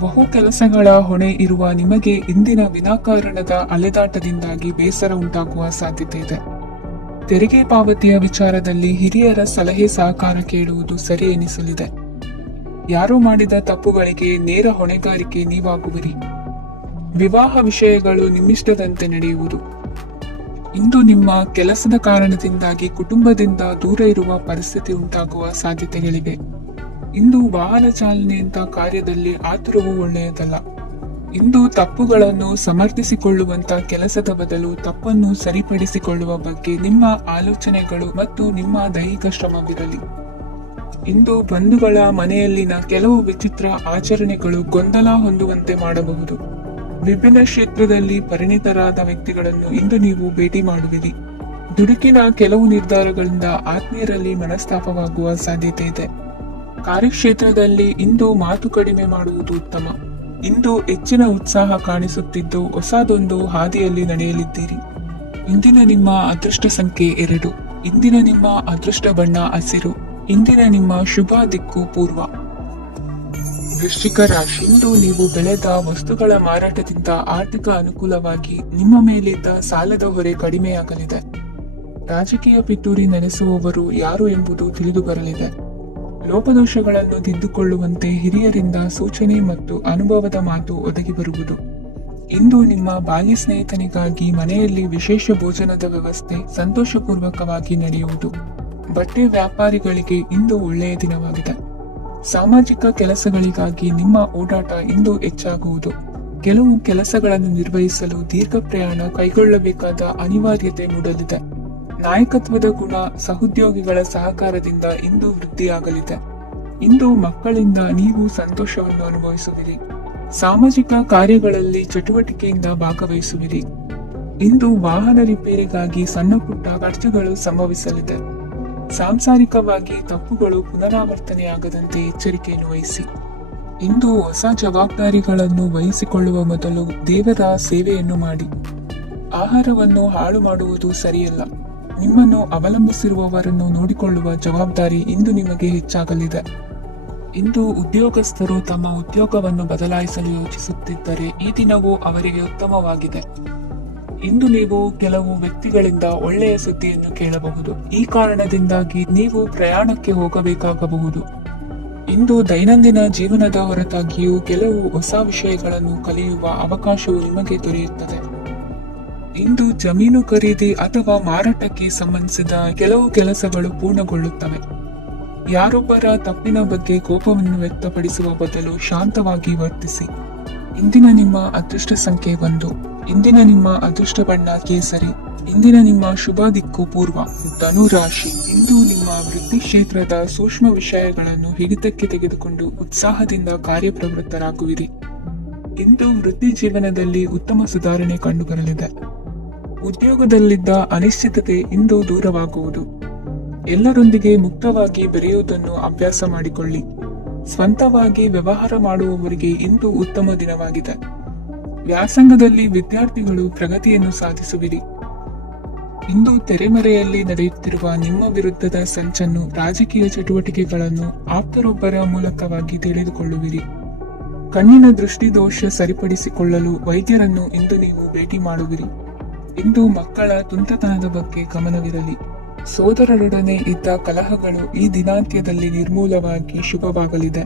ಬಹು ಕೆಲಸಗಳ ಹೊಣೆ ಇರುವ ನಿಮಗೆ ಇಂದಿನ ವಿನಾಕಾರಣದ ಅಲೆದಾಟದಿಂದಾಗಿ ಬೇಸರ ಉಂಟಾಗುವ ಸಾಧ್ಯತೆ ಇದೆ. ತೆರಿಗೆ ಪಾವತಿಯ ವಿಚಾರದಲ್ಲಿ ಹಿರಿಯರ ಸಲಹೆ ಸಹಕಾರ ಕೇಳುವುದು ಸರಿ ಎನಿಸಲಿದೆ. ಯಾರೋ ಮಾಡಿದ ತಪ್ಪುಗಳಿಗೆ ನೇರ ಹೊಣೆಗಾರಿಕೆ ನೀವಾಗುವಿರಿ. ವಿವಾಹ ವಿಷಯಗಳು ನಿಮ್ಮಿಷ್ಟದಂತೆ ನಡೆಯುವುದು. ಇಂದು ನಿಮ್ಮ ಕೆಲಸದ ಕಾರಣದಿಂದಾಗಿ ಕುಟುಂಬದಿಂದ ದೂರ ಇರುವ ಪರಿಸ್ಥಿತಿ ಉಂಟಾಗುವ ಸಾಧ್ಯತೆಗಳಿವೆ. ಇಂದು ವಾಹನ ಚಾಲನೆಯಂತ ಕಾರ್ಯದಲ್ಲಿ ಆತುರವು ಒಳ್ಳೆಯದಲ್ಲ. ಇಂದು ತಪ್ಪುಗಳನ್ನು ಸಮರ್ಥಿಸಿಕೊಳ್ಳುವಂತ ಕೆಲಸದ ಬದಲು ತಪ್ಪನ್ನು ಸರಿಪಡಿಸಿಕೊಳ್ಳುವ ಬಗ್ಗೆ ನಿಮ್ಮ ಆಲೋಚನೆಗಳು ಮತ್ತು ನಿಮ್ಮ ದೈಹಿಕ ಶ್ರಮವಿರಲಿ. ಇಂದು ಬಂಧುಗಳ ಮನೆಯಲ್ಲಿನ ಕೆಲವು ವಿಚಿತ್ರ ಆಚರಣೆಗಳು ಗೊಂದಲ ಹೊಂದುವಂತೆ ಮಾಡಬಹುದು. ವಿಭಿನ್ನ ಕ್ಷೇತ್ರದಲ್ಲಿ ಪರಿಣಿತರಾದ ವ್ಯಕ್ತಿಗಳನ್ನು ಇಂದು ನೀವು ಭೇಟಿ ಮಾಡುವಿರಿ. ದುಡುಕಿನ ಕೆಲವು ನಿರ್ಧಾರಗಳಿಂದ ಆತ್ಮೀಯರಲ್ಲಿ ಮನಸ್ತಾಪವಾಗುವ ಸಾಧ್ಯತೆ ಇದೆ. ಕಾರ್ಯಕ್ಷೇತ್ರದಲ್ಲಿ ಇಂದು ಮಾತು ಕಡಿಮೆ ಮಾಡುವುದು ಉತ್ತಮ. ಇಂದು ಹೆಚ್ಚಿನ ಉತ್ಸಾಹ ಕಾಣಿಸುತ್ತಿದ್ದು ಹೊಸದೊಂದು ಹಾದಿಯಲ್ಲಿ ನಡೆಯಲಿದ್ದೀರಿ. ಇಂದಿನ ನಿಮ್ಮ ಅದೃಷ್ಟ ಸಂಖ್ಯೆ 2. ಇಂದಿನ ನಿಮ್ಮ ಅದೃಷ್ಟ ಬಣ್ಣ ಹಸಿರು. ಇಂದಿನ ನಿಮ್ಮ ಶುಭ ದಿಕ್ಕು ಪೂರ್ವ. ವೃಶ್ಚಿಕ ರಾಶಿ. ಇಂದು ನೀವು ಬೆಳೆದ ವಸ್ತುಗಳ ಮಾರಾಟದಿಂದ ಆರ್ಥಿಕ ಅನುಕೂಲವಾಗಿ ನಿಮ್ಮ ಮೇಲಿದ್ದ ಸಾಲದ ಹೊರೆ ಕಡಿಮೆಯಾಗಲಿದೆ. ರಾಜಕೀಯ ಪಿತೂರಿ ನಡೆಸುವವರು ಯಾರು ಎಂಬುದು ತಿಳಿದು ಬರಲಿದೆ. ಲೋಪದೋಷಗಳನ್ನು ತಿದ್ದುಕೊಳ್ಳುವಂತೆ ಹಿರಿಯರಿಂದ ಸೂಚನೆ ಮತ್ತು ಅನುಭವದ ಮಾತು ಒದಗಿ ಬರುವುದು. ಇಂದು ನಿಮ್ಮ ಬಾಲ್ಯ ಸ್ನೇಹಿತನಿಗಾಗಿ ಮನೆಯಲ್ಲಿ ವಿಶೇಷ ಭೋಜನದ ವ್ಯವಸ್ಥೆ ಸಂತೋಷಪೂರ್ವಕವಾಗಿ ನಡೆಯುವುದು. ಬಟ್ಟೆ ವ್ಯಾಪಾರಿಗಳಿಗೆ ಇಂದು ಒಳ್ಳೆಯ ದಿನವಾಗಿದೆ. ಸಾಮಾಜಿಕ ಕೆಲಸಗಳಿಗಾಗಿ ನಿಮ್ಮ ಓಡಾಟ ಇಂದು ಹೆಚ್ಚಾಗುವುದು. ಕೆಲವು ಕೆಲಸಗಳನ್ನು ನಿರ್ವಹಿಸಲು ದೀರ್ಘ ಪ್ರಯಾಣ ಕೈಗೊಳ್ಳಬೇಕಾದ ಅನಿವಾರ್ಯತೆ ಮೂಡಲಿದೆ. ನಾಯಕತ್ವದ ಗುಣ ಸಹೋದ್ಯೋಗಿಗಳ ಸಹಕಾರದಿಂದ ಇಂದು ವೃದ್ಧಿಯಾಗಲಿದೆ. ಇಂದು ಮಕ್ಕಳಿಂದ ನೀವು ಸಂತೋಷವನ್ನು ಅನುಭವಿಸುವಿರಿ. ಸಾಮಾಜಿಕ ಕಾರ್ಯಗಳಲ್ಲಿ ಚಟುವಟಿಕೆಯಿಂದ ಭಾಗವಹಿಸುವಿರಿ. ಇಂದು ವಾಹನ ರಿಪೇರಿಗಾಗಿ ಸಣ್ಣ ಪುಟ್ಟ ಖರ್ಚುಗಳು ಸಂಭವಿಸಲಿದೆ. ಸಾಂಸಾರಿಕವಾಗಿ ತಪ್ಪುಗಳು ಪುನರಾವರ್ತನೆಯಾಗದಂತೆ ಎಚ್ಚರಿಕೆಯನ್ನು ವಹಿಸಿ. ಇಂದು ಹೊಸ ಜವಾಬ್ದಾರಿಗಳನ್ನು ವಹಿಸಿಕೊಳ್ಳುವ ಮೊದಲು ದೇವರ ಸೇವೆಯನ್ನು ಮಾಡಿ. ಆಹಾರವನ್ನು ಹಾಳು ಮಾಡುವುದು ಸರಿಯಲ್ಲ. ನಿಮ್ಮನ್ನು ಅವಲಂಬಿಸಿರುವವರನ್ನು ನೋಡಿಕೊಳ್ಳುವ ಜವಾಬ್ದಾರಿ ಇಂದು ನಿಮಗೆ ಹೆಚ್ಚಾಗಲಿದೆ. ಇಂದು ಉದ್ಯೋಗಸ್ಥರು ತಮ್ಮ ಉದ್ಯೋಗವನ್ನು ಬದಲಾಯಿಸಲು ಯೋಚಿಸುತ್ತಿದ್ದರೆ ಈ ದಿನವೂ ಅವರಿಗೆ ಉತ್ತಮವಾಗಿದೆ. ಇಂದು ನೀವು ಕೆಲವು ವ್ಯಕ್ತಿಗಳಿಂದ ಒಳ್ಳೆಯ ಸುದ್ದಿಯನ್ನು ಕೇಳಬಹುದು. ಈ ಕಾರಣದಿಂದಾಗಿ ನೀವು ಪ್ರಯಾಣಕ್ಕೆ ಹೋಗಬೇಕಾಗಬಹುದು. ಇಂದು ದೈನಂದಿನ ಜೀವನದ ಹೊರತಾಗಿಯೂ ಕೆಲವು ಹೊಸ ವಿಷಯಗಳನ್ನು ಕಲಿಯುವ ಅವಕಾಶವು ನಿಮಗೆ ದೊರೆಯುತ್ತದೆ. ಇಂದು ಜಮೀನು ಖರೀದಿ ಅಥವಾ ಮಾರಾಟಕ್ಕೆ ಸಂಬಂಧಿಸಿದ ಕೆಲವು ಕೆಲಸಗಳು ಪೂರ್ಣಗೊಳ್ಳುತ್ತವೆ. ಯಾರೊಬ್ಬರ ತಪ್ಪಿನ ಬಗ್ಗೆ ಕೋಪವನ್ನು ವ್ಯಕ್ತಪಡಿಸುವ ಬದಲು ಶಾಂತವಾಗಿ ವರ್ತಿಸಿ. ಇಂದಿನ ನಿಮ್ಮ ಅದೃಷ್ಟ ಸಂಖ್ಯೆ 1. ಇಂದಿನ ನಿಮ್ಮ ಅದೃಷ್ಟ ಬಣ್ಣ ಕೇಸರಿ. ಇಂದಿನ ನಿಮ್ಮ ಶುಭ ದಿಕ್ಕು ಪೂರ್ವ. ಧನು ರಾಶಿ. ಇಂದು ನಿಮ್ಮ ವೃತ್ತಿ ಕ್ಷೇತ್ರದ ಸೂಕ್ಷ್ಮ ವಿಷಯಗಳನ್ನು ಹಿಡಿತಕ್ಕೆ ತೆಗೆದುಕೊಂಡು ಉತ್ಸಾಹದಿಂದ ಕಾರ್ಯಪ್ರವೃತ್ತರಾಗುವಿರಿ. ಇಂದು ವೃತ್ತಿ ಜೀವನದಲ್ಲಿ ಉತ್ತಮ ಸುಧಾರಣೆ ಕಂಡುಬರಲಿದೆ. ಉದ್ಯೋಗದಲ್ಲಿದ್ದ ಅನಿಶ್ಚಿತತೆ ಇಂದು ದೂರವಾಗುವುದು. ಎಲ್ಲರೊಂದಿಗೆ ಮುಕ್ತವಾಗಿ ಬೆರೆಯುವುದನ್ನು ಅಭ್ಯಾಸ ಮಾಡಿಕೊಳ್ಳಿ. ಸ್ವಂತವಾಗಿ ವ್ಯವಹಾರ ಮಾಡುವವರಿಗೆ ಇಂದು ಉತ್ತಮ ದಿನವಾಗಿದೆ. ವ್ಯಾಸಂಗದಲ್ಲಿ ವಿದ್ಯಾರ್ಥಿಗಳು ಪ್ರಗತಿಯನ್ನು ಸಾಧಿಸುವಿರಿ. ಇಂದು ತೆರೆಮರೆಯಲ್ಲಿ ನಡೆಯುತ್ತಿರುವ ನಿಮ್ಮ ವಿರುದ್ಧದ ಸಂಚನ್ನು, ರಾಜಕೀಯ ಚಟುವಟಿಕೆಗಳನ್ನು ಆಪ್ತರೊಬ್ಬರ ಮೂಲಕವಾಗಿ ತಿಳಿದುಕೊಳ್ಳುವಿರಿ. ಕಣ್ಣಿನ ದೃಷ್ಟಿದೋಷ ಸರಿಪಡಿಸಿಕೊಳ್ಳಲು ವೈದ್ಯರನ್ನು ಇಂದು ನೀವು ಭೇಟಿ ಮಾಡುವಿರಿ. ಇಂದು ಮಕ್ಕಳ ತುಂಟತನದ ಬಗ್ಗೆ ಗಮನವಿರಲಿ. ಸೋದರರೊಡನೆ ಇದ್ದ ಕಲಹಗಳು ಈ ದಿನಾಂತ್ಯದಲ್ಲಿ ನಿರ್ಮೂಲವಾಗಿ ಶುಭವಾಗಲಿದೆ.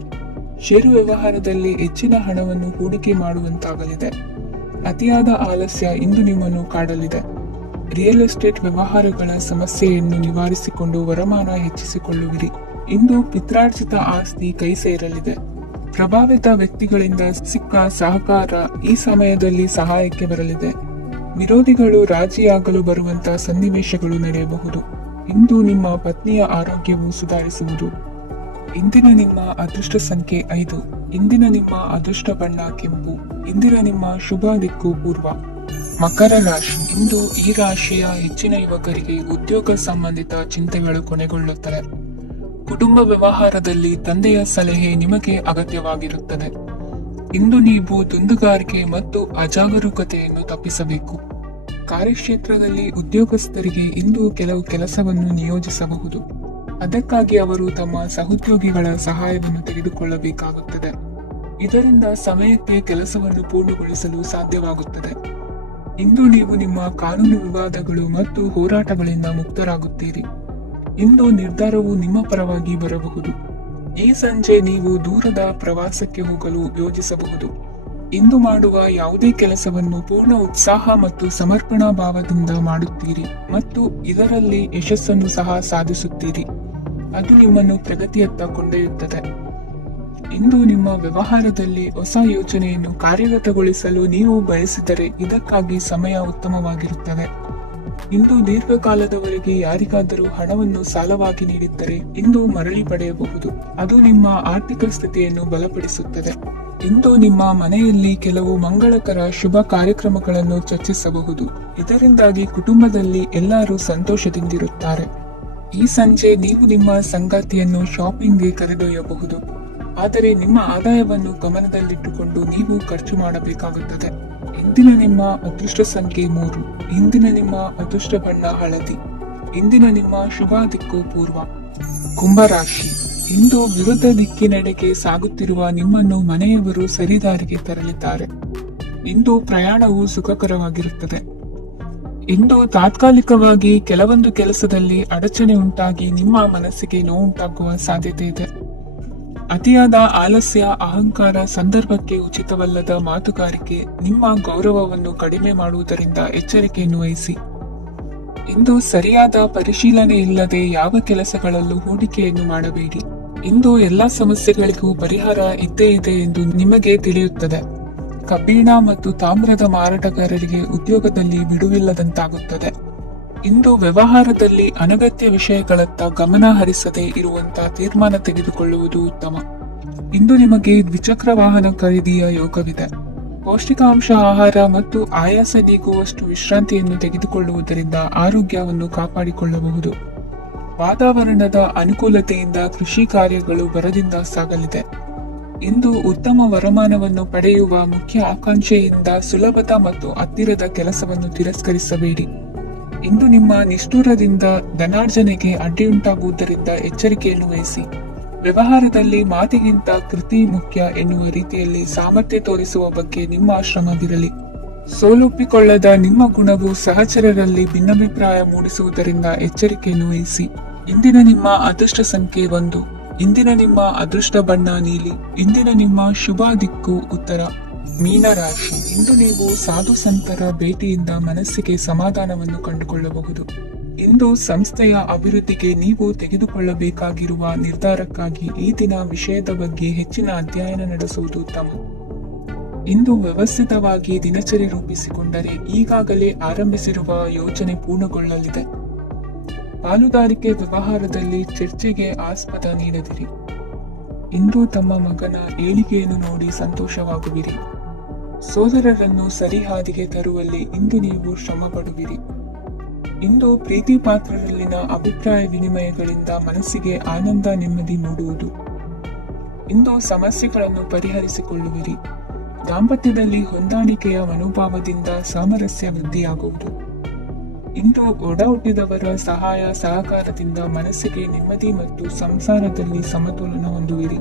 ಷೇರು ವ್ಯವಹಾರದಲ್ಲಿ ಹೆಚ್ಚಿನ ಹಣವನ್ನು ಹೂಡಿಕೆ ಮಾಡುವಂತಾಗಲಿದೆ. ಅತಿಯಾದ ಆಲಸ್ಯ ಇಂದು ನಿಮ್ಮನ್ನು ಕಾಡಲಿದೆ. ರಿಯಲ್ ಎಸ್ಟೇಟ್ ವ್ಯವಹಾರಗಳ ಸಮಸ್ಯೆಯನ್ನು ನಿವಾರಿಸಿಕೊಂಡು ವರಮಾನ ಹೆಚ್ಚಿಸಿಕೊಳ್ಳುವಿರಿ. ಇಂದು ಪಿತ್ರಾರ್ಜಿತ ಆಸ್ತಿ ಕೈ ಸೇರಲಿದೆ. ಪ್ರಭಾವಿತ ವ್ಯಕ್ತಿಗಳಿಂದ ಸಿಕ್ಕ ಸಹಕಾರ ಈ ಸಮಯದಲ್ಲಿ ಸಹಾಯಕ್ಕೆ ಬರಲಿದೆ. ವಿರೋಧಿಗಳು ರಾಜಿಯಾಗಲು ಬರುವಂತಹ ಸನ್ನಿವೇಶಗಳು ನಡೆಯಬಹುದು. ಇಂದು ನಿಮ್ಮ ಪತ್ನಿಯ ಆರೋಗ್ಯವು ಸುಧಾರಿಸುವುದು. ಇಂದಿನ ನಿಮ್ಮ ಅದೃಷ್ಟ ಸಂಖ್ಯೆ 5. ಇಂದಿನ ನಿಮ್ಮ ಅದೃಷ್ಟ ಬಣ್ಣ ಕೆಂಪು. ಇಂದಿನ ನಿಮ್ಮ ಶುಭ ದಿಕ್ಕು ಪೂರ್ವ. ಮಕರ ರಾಶಿ. ಇಂದು ಈ ರಾಶಿಯ ಹೆಚ್ಚಿನ ಯುವಕರಿಗೆ ಉದ್ಯೋಗ ಸಂಬಂಧಿತ ಚಿಂತೆಗಳು ಕೊನೆಗೊಳ್ಳುತ್ತವೆ. ಕುಟುಂಬ ವ್ಯವಹಾರದಲ್ಲಿ ತಂದೆಯ ಸಲಹೆ ನಿಮಗೆ ಅಗತ್ಯವಾಗಿರುತ್ತದೆ. ಇಂದು ನೀವು ದುಂದುಗಾರಿಕೆ ಮತ್ತು ಅಜಾಗರೂಕತೆಯನ್ನು ತಪ್ಪಿಸಬೇಕು. ಕಾರ್ಯಕ್ಷೇತ್ರದಲ್ಲಿ ಉದ್ಯೋಗಸ್ಥರಿಗೆ ಇಂದು ಕೆಲವು ಕೆಲಸವನ್ನು ನಿಯೋಜಿಸಬಹುದು. ಅದಕ್ಕಾಗಿ ಅವರು ತಮ್ಮ ಸಹೋದ್ಯೋಗಿಗಳ ಸಹಾಯವನ್ನು ತೆಗೆದುಕೊಳ್ಳಬೇಕಾಗುತ್ತದೆ. ಇದರಿಂದ ಸಮಯಕ್ಕೆ ಕೆಲಸವನ್ನು ಪೂರ್ಣಗೊಳಿಸಲು ಸಾಧ್ಯವಾಗುತ್ತದೆ. ಇಂದು ನೀವು ನಿಮ್ಮ ಕಾನೂನು ವಿವಾದಗಳು ಮತ್ತು ಹೋರಾಟಗಳಿಂದ ಮುಕ್ತರಾಗುತ್ತೀರಿ. ಇಂದು ನಿರ್ಧಾರವು ನಿಮ್ಮ ಪರವಾಗಿ ಬರಬಹುದು. ಈ ಸಂಜೆ ನೀವು ದೂರದ ಪ್ರವಾಸಕ್ಕೆ ಹೋಗಲು ಯೋಜಿಸಬಹುದು. ಇಂದು ಮಾಡುವ ಯಾವುದೇ ಕೆಲಸವನ್ನು ಪೂರ್ಣ ಉತ್ಸಾಹ ಮತ್ತು ಸಮರ್ಪಣಾ ಭಾವದಿಂದ ಮಾಡುತ್ತೀರಿ ಮತ್ತು ಇದರಲ್ಲಿ ಯಶಸ್ಸನ್ನು ಸಹ ಸಾಧಿಸುತ್ತೀರಿ. ಅದು ನಿಮ್ಮನ್ನು ಪ್ರಗತಿಯತ್ತ ಕೊಂಡೊಯ್ಯುತ್ತದೆ. ಇಂದು ನಿಮ್ಮ ವ್ಯವಹಾರದಲ್ಲಿ ಹೊಸ ಯೋಜನೆಯನ್ನು ಕಾರ್ಯಗತಗೊಳಿಸಲು ನೀವು ಬಯಸಿದರೆ ಇದಕ್ಕಾಗಿ ಸಮಯ ಉತ್ತಮವಾಗಿರುತ್ತದೆ. ಇಂದು ದೀರ್ಘಕಾಲದವರೆಗೆ ಯಾರಿಗಾದರೂ ಹಣವನ್ನು ಸಾಲವಾಗಿ ನೀಡಿದ್ದರೆ ಇಂದು ಮರಳಿ ಪಡೆಯಬಹುದು. ಅದು ನಿಮ್ಮ ಆರ್ಥಿಕ ಸ್ಥಿತಿಯನ್ನು ಬಲಪಡಿಸುತ್ತದೆ. ಇಂದು ನಿಮ್ಮ ಮನೆಯಲ್ಲಿ ಕೆಲವು ಮಂಗಳಕರ ಶುಭ ಕಾರ್ಯಕ್ರಮಗಳನ್ನು ಚರ್ಚಿಸಬಹುದು. ಇದರಿಂದಾಗಿ ಕುಟುಂಬದಲ್ಲಿ ಎಲ್ಲರೂ ಸಂತೋಷದಿಂದಿರುತ್ತಾರೆ. ಈ ಸಂಜೆ ನೀವು ನಿಮ್ಮ ಸಂಗಾತಿಯನ್ನು ಶಾಪಿಂಗ್ಗೆ ಕರೆದೊಯ್ಯಬಹುದು. ಆದರೆ ನಿಮ್ಮ ಆದಾಯವನ್ನು ಗಮನದಲ್ಲಿಟ್ಟುಕೊಂಡು ನೀವು ಖರ್ಚು ಮಾಡಬೇಕಾಗುತ್ತದೆ. ಇಂದಿನ ನಿಮ್ಮ ಅದೃಷ್ಟ ಸಂಖ್ಯೆ 3. ಇಂದಿನ ನಿಮ್ಮ ಅದೃಷ್ಟ ಬಣ್ಣ ಹಳದಿ. ಇಂದಿನ ನಿಮ್ಮ ಶುಭ ದಿಕ್ಕು ಪೂರ್ವ. ಕುಂಭರಾಶಿ. ಇಂದು ವಿರುದ್ಧ ದಿಕ್ಕಿನೆಡೆಗೆ ಸಾಗುತ್ತಿರುವ ನಿಮ್ಮನ್ನು ಮನೆಯವರು ಸರಿದಾರಿಗೆ ತರಲಿದ್ದಾರೆ. ಇಂದು ಪ್ರಯಾಣವು ಸುಖಕರವಾಗಿರುತ್ತದೆ. ಇಂದು ತಾತ್ಕಾಲಿಕವಾಗಿ ಕೆಲವೊಂದು ಕೆಲಸದಲ್ಲಿ ಅಡಚಣೆ ಉಂಟಾಗಿ ನಿಮ್ಮ ಮನಸ್ಸಿಗೆ ನೋವುಂಟಾಗುವ ಸಾಧ್ಯತೆ ಇದೆ. ಅತಿಯಾದ ಆಲಸ್ಯ, ಅಹಂಕಾರ, ಸಂದರ್ಭಕ್ಕೆ ಉಚಿತವಲ್ಲದ ಮಾತುಗಾರಿಕೆ ನಿಮ್ಮ ಗೌರವವನ್ನು ಕಡಿಮೆ ಮಾಡುವುದರಿಂದ ಎಚ್ಚರಿಕೆಯನ್ನು ವಹಿಸಿ. ಇಂದು ಸರಿಯಾದ ಪರಿಶೀಲನೆ ಇಲ್ಲದೆ ಯಾವ ಕೆಲಸಗಳಲ್ಲೂ ಹೂಡಿಕೆಯನ್ನು ಮಾಡಬೇಡಿ. ಇಂದು ಎಲ್ಲಾ ಸಮಸ್ಯೆಗಳಿಗೂ ಪರಿಹಾರ ಇದ್ದೇ ಇದೆ ಎಂದು ನಿಮಗೆ ತಿಳಿಯುತ್ತದೆ. ಕಬ್ಬಿಣ ಮತ್ತು ತಾಮ್ರದ ಮಾರಾಟಗಾರರಿಗೆ ಉದ್ಯೋಗದಲ್ಲಿ ಬಿಡುವಿಲ್ಲದಂತಾಗುತ್ತದೆ. ಇಂದು ವ್ಯವಹಾರದಲ್ಲಿ ಅನಗತ್ಯ ವಿಷಯಗಳತ್ತ ಗಮನ ಹರಿಸದೆ ಇರುವಂತಹ ತೀರ್ಮಾನ ತೆಗೆದುಕೊಳ್ಳುವುದು ಉತ್ತಮ. ಇಂದು ನಿಮಗೆ ದ್ವಿಚಕ್ರ ವಾಹನ ಖರೀದಿಯ ಯೋಗವಿದೆ. ಪೌಷ್ಟಿಕಾಂಶ ಆಹಾರ ಮತ್ತು ಆಯಾಸ ನೀಗುವಷ್ಟು ವಿಶ್ರಾಂತಿಯನ್ನು ತೆಗೆದುಕೊಳ್ಳುವುದರಿಂದ ಆರೋಗ್ಯವನ್ನು ಕಾಪಾಡಿಕೊಳ್ಳಬಹುದು. ವಾತಾವರಣದ ಅನುಕೂಲತೆಯಿಂದ ಕೃಷಿ ಕಾರ್ಯಗಳು ಭರದಿಂದ ಸಾಗಲಿದೆ. ಇಂದು ಉತ್ತಮ ವರಮಾನವನ್ನು ಪಡೆಯುವ ಮುಖ್ಯ ಆಕಾಂಕ್ಷೆಯಿಂದ ಸುಲಭದ ಮತ್ತು ಹತ್ತಿರದ ಕೆಲಸವನ್ನು ತಿರಸ್ಕರಿಸಬೇಡಿ. ಇಂದು ನಿಮ್ಮ ನಿಷ್ಠುರದಿಂದ ಧನಾರ್ಜನೆಗೆ ಅಡ್ಡಿಯುಂಟಾಗುವುದರಿಂದ ಎಚ್ಚರಿಕೆಯನ್ನು ವಹಿಸಿ. ವ್ಯವಹಾರದಲ್ಲಿ ಮಾತಿಗಿಂತ ಕೃತಿ ಮುಖ್ಯ ಎನ್ನುವ ರೀತಿಯಲ್ಲಿ ಸಾಮರ್ಥ್ಯ ತೋರಿಸುವ ಬಗ್ಗೆ ನಿಮ್ಮ ಶ್ರಮವಿರಲಿ. ಸೋಲೊಪ್ಪಿಕೊಳ್ಳದ ನಿಮ್ಮ ಗುಣವು ಸಹಚರರಲ್ಲಿ ಭಿನ್ನಾಭಿಪ್ರಾಯ ಮೂಡಿಸುವುದರಿಂದ ಎಚ್ಚರಿಕೆಯನ್ನು ವಹಿಸಿ. ಇಂದಿನ ನಿಮ್ಮ ಅದೃಷ್ಟ ಸಂಖ್ಯೆ 1. ಇಂದಿನ ನಿಮ್ಮ ಅದೃಷ್ಟ ಬಣ್ಣ ನೀಲಿ. ಇಂದಿನ ನಿಮ್ಮ ಶುಭ ದಿಕ್ಕು ಉತ್ತರ. ಮೀನರಾಶಿ. ಇಂದು ನೀವು ಸಾಧು ಸಂತರ ಭೇಟಿಯಿಂದ ಮನಸ್ಸಿಗೆ ಸಮಾಧಾನವನ್ನು ಕಂಡುಕೊಳ್ಳಬಹುದು. ಇಂದು ಸಂಸ್ಥೆಯ ಅಭಿವೃದ್ಧಿಗೆ ನೀವು ತೆಗೆದುಕೊಳ್ಳಬೇಕಾಗಿರುವ ನಿರ್ಧಾರಕ್ಕಾಗಿ ಈ ದಿನ ವಿಷಯದ ಬಗ್ಗೆ ಹೆಚ್ಚಿನ ಅಧ್ಯಯನ ನಡೆಸುವುದು ಉತ್ತಮ. ಇಂದು ವ್ಯವಸ್ಥಿತವಾಗಿ ದಿನಚರಿ ರೂಪಿಸಿಕೊಂಡರೆ ಈಗಾಗಲೇ ಆರಂಭಿಸಿರುವ ಯೋಜನೆ ಪೂರ್ಣಗೊಳ್ಳಲಿದೆ. ಪಾಲುದಾರಿಕೆ ವ್ಯವಹಾರದಲ್ಲಿ ಚರ್ಚೆಗೆ ಆಸ್ಪದ ನೀಡದಿರಿ. ಇಂದು ತಮ್ಮ ಮಗನ ಏಳಿಗೆಯನ್ನು ನೋಡಿ ಸಂತೋಷವಾಗುವಿರಿ. ಸೋದರರನ್ನು ಸರಿಹಾದಿಗೆ ತರುವಲ್ಲಿ ಇಂದು ನೀವು ಶ್ರಮ ಪಡುವಿರಿ. ಇಂದು ಪ್ರೀತಿ ಪಾತ್ರರಲ್ಲಿನ ಅಭಿಪ್ರಾಯ ವಿನಿಮಯಗಳಿಂದ ಮನಸ್ಸಿಗೆ ಆನಂದ ನೆಮ್ಮದಿ ಮೂಡುವುದು. ಇಂದು ಸಮಸ್ಯೆಗಳನ್ನು ಪರಿಹರಿಸಿಕೊಳ್ಳುವಿರಿ. ದಾಂಪತ್ಯದಲ್ಲಿ ಹೊಂದಾಣಿಕೆಯ ಮನೋಭಾವದಿಂದ ಸಾಮರಸ್ಯ ವೃದ್ಧಿಯಾಗುವುದು. ಇಂದು ಒಡ ಹುಟ್ಟಿದವರ ಸಹಾಯ ಸಹಕಾರದಿಂದ ಮನಸ್ಸಿಗೆ ನೆಮ್ಮದಿ ಮತ್ತು ಸಂಸಾರದಲ್ಲಿ ಸಮತೋಲನ ಹೊಂದುವಿರಿ.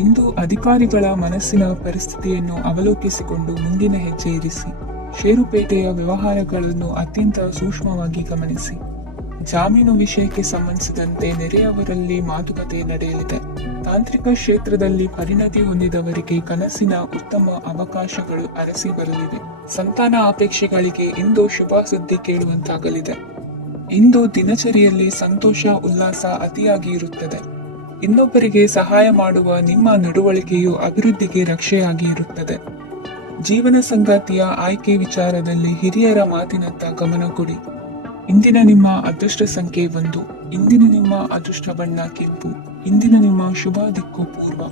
ಇಂದು ಅಧಿಕಾರಿಗಳ ಮನಸ್ಸಿನ ಪರಿಸ್ಥಿತಿಯನ್ನು ಅವಲೋಕಿಸಿಕೊಂಡು ಮುಂದಿನ ಹೆಜ್ಜೆ ಇರಿಸಿ. ಷೇರುಪೇಟೆಯ ವ್ಯವಹಾರಗಳನ್ನು ಅತ್ಯಂತ ಸೂಕ್ಷ್ಮವಾಗಿ ಗಮನಿಸಿ. ಜಾಮೀನು ವಿಷಯಕ್ಕೆ ಸಂಬಂಧಿಸಿದಂತೆ ನೆರೆಯವರಲ್ಲಿ ಮಾತುಕತೆ ನಡೆಯಲಿದೆ. ತಾಂತ್ರಿಕ ಕ್ಷೇತ್ರದಲ್ಲಿ ಪರಿಣತಿ ಹೊಂದಿದವರಿಗೆ ಕನಸಿನ ಉತ್ತಮ ಅವಕಾಶಗಳು ಅರಸಿ ಬರಲಿವೆ. ಸಂತಾನ ಅಪೇಕ್ಷೆಗಳಿಗೆ ಇಂದು ಶುಭ ಸುದ್ದಿ ಕೇಳುವಂತಾಗಲಿದೆ. ಇಂದು ದಿನಚರಿಯಲ್ಲಿ ಸಂತೋಷ ಉಲ್ಲಾಸ ಅತಿಯಾಗಿ ಇರುತ್ತದೆ. ಇನ್ನೊಬ್ಬರಿಗೆ ಸಹಾಯ ಮಾಡುವ ನಿಮ್ಮ ನಡವಳಿಕೆಯು ಅಭಿವೃದ್ಧಿಗೆ ರಕ್ಷೆಯಾಗಿ ಇರುತ್ತದೆ. ಜೀವನ ಸಂಗಾತಿಯ ಆಯ್ಕೆ ವಿಚಾರದಲ್ಲಿ ಹಿರಿಯರ ಮಾತಿನತ್ತ ಗಮನ ಕೊಡಿ. ಇಂದಿನ ನಿಮ್ಮ ಅದೃಷ್ಟ ಸಂಖ್ಯೆ 1. ಇಂದಿನ ನಿಮ್ಮ ಅದೃಷ್ಟ ಬಣ್ಣ ಕೆಂಪು. ಇಂದಿನ ನಿಮ್ಮ ಶುಭ ದಿಕ್ಕು ಪೂರ್ವ.